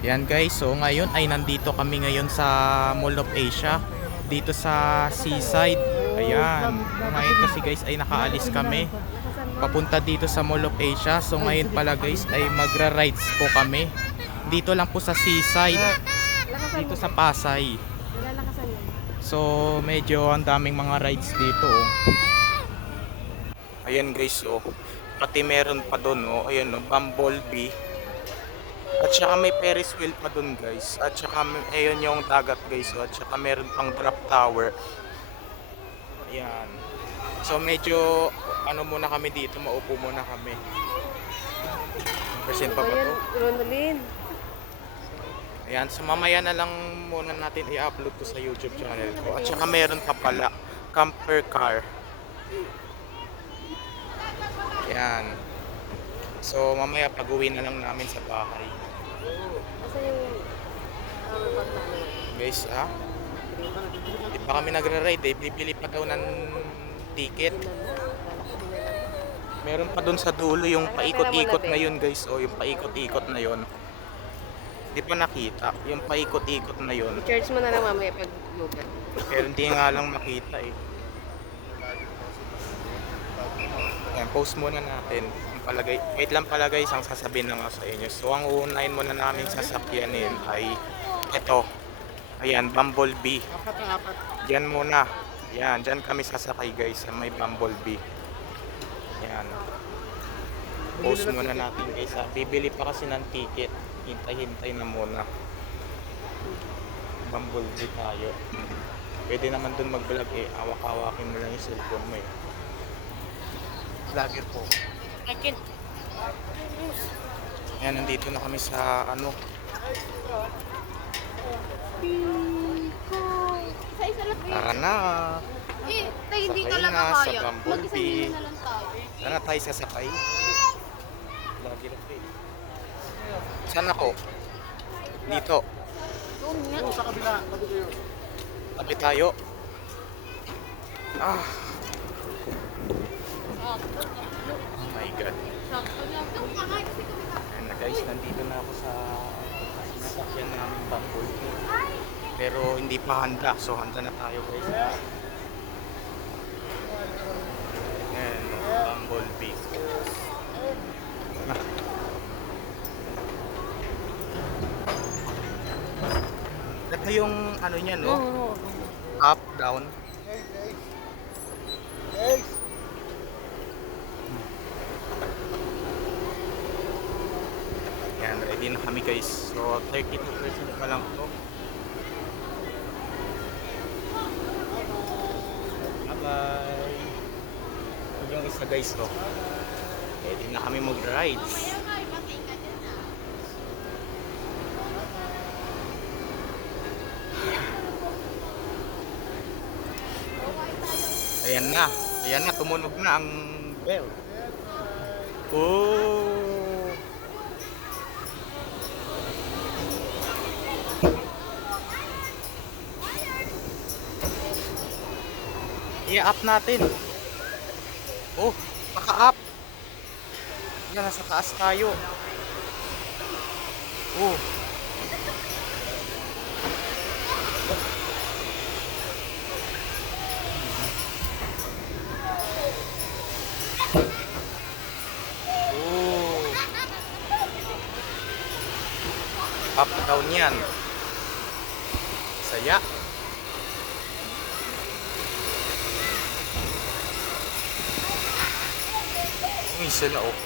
Yan guys, so ngayon ay nandito kami ngayon sa Mall of Asia dito sa seaside. Ayan. Ngayon kasi guys ay nakaalis kami papunta dito sa Mall of Asia. So ngayon pala guys ay magra-rides po kami. Dito lang po sa seaside. Dito sa Pasay. So medyo ang daming mga rides dito. Oh. Ayan guys, oh. Pati meron pa doon, oh. Ayan, oh. Bumblebee. At saka may Ferris wheel pa doon guys. At saka ayun yung dagat guys. At saka meron pang drop tower. Ayan. So medyo ano muna kami dito, maupo muna kami. Percent pa ba to? Ronaldin. Ayan, so mamaya na lang muna natin i-upload to sa YouTube channel ko. At saka meron pa pala, camper car. Ayan. So mamaya pag-uwi na lang namin sa bahay. Yung um, pagtalo? Guys, ha? Di pa kami nagra-ride eh. Bibili pa daw ng ticket. Meron pa dun sa dulo yung paikot-ikot na yun guys. O yung paikot-ikot na yun. Di pa nakita. Yung paikot-ikot na yun. Church mo na lang mamaya pag yoga. Pero hindi nga lang makita eh. Ayan, post muna natin. Palagay, wait lang pala guys, ang sasabihin na nga sa inyo. So, ang uunahin muna namin sasakyanin ay ito. Ayan, Bumblebee. Diyan muna. Ayan, diyan kami sasakay guys sa may Bumblebee. Ayan. Post muna natin guys. Bibili pa kasi ng ticket. Hintay-hintay na muna. Bumblebee tayo. Pwede naman dun mag-vlog eh. Awak-awakin mo lang yung cellphone mo eh. Vlogger po. Ayan, nandito na kami sa ano. Tara na. Eh, tayo hindi Sakay talaga na sa kaya. Bumblebee. Mag-isa na lang tayo. Tara na tayo sasakay. Vlogger ako eh. Saan ako? Dito. Doon nga. Sa kabila, tabi kayo. Tabi tayo. Ah. Oh Ayan na guys, nandito na ako sa sinasakyan namin Bumblebee. Pero hindi pa handa, so handa na tayo guys. Ayan, Bumblebee. Ah. Ito yung ano niya, no? Up, down. Guys, Yan, ready na kami guys. So, 32% pa lang to. Bye-bye. Yung isa guys to. Ready na kami mag-rides. Ayan na. Ayan na, tumunog na ang bell. Oh! I-up natin. Oh, naka-up. Yan, nasa taas tayo. Oh. Oh. Up down yan. Saya. Isa na oh.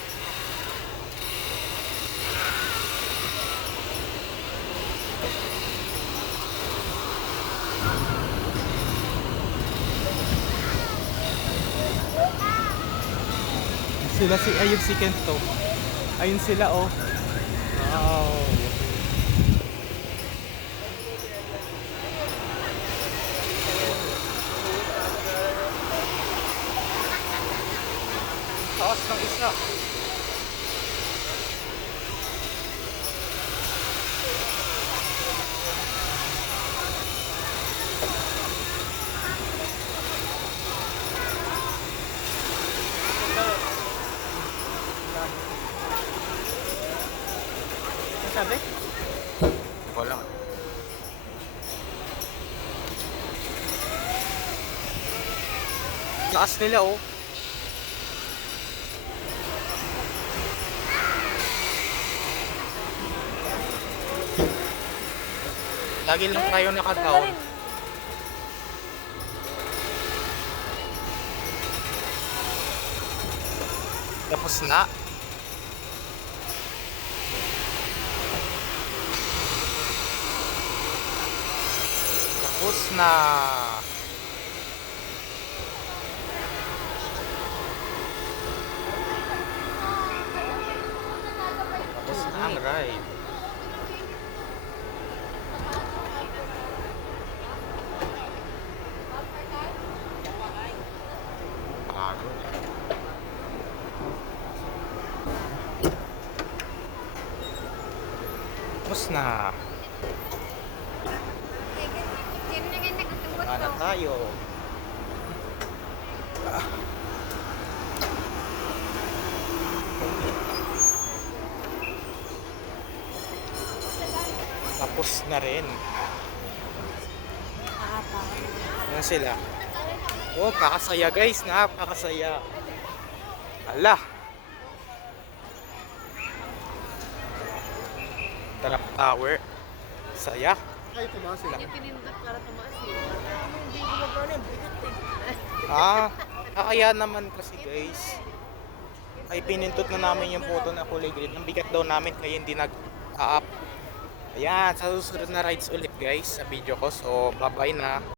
Sila si ayun si Kento. Ayun sila oh. Wow. Taas ng isa. sabi? Wala. Lakas nila oh. Lagi lang tayo nakataon. Tapos na. Tapos na. Tapos na ang ride. Tapos na. Na tayo. Ah. Tapos na rin. Ano sila? Oh, kakasaya guys. Napakasaya. Ala. Trap Tower. Saya. Ay, tumaas sila. Hindi pinindot para tumaas eh. Hindi yung bigat eh. Ah, ah, kaya naman kasi guys. Ay pinindot na namin yung photo na kulay green. Ang bigat daw namin kaya hindi nag-up. Ayan, sa susunod na rides ulit guys sa video ko. So, bye-bye na.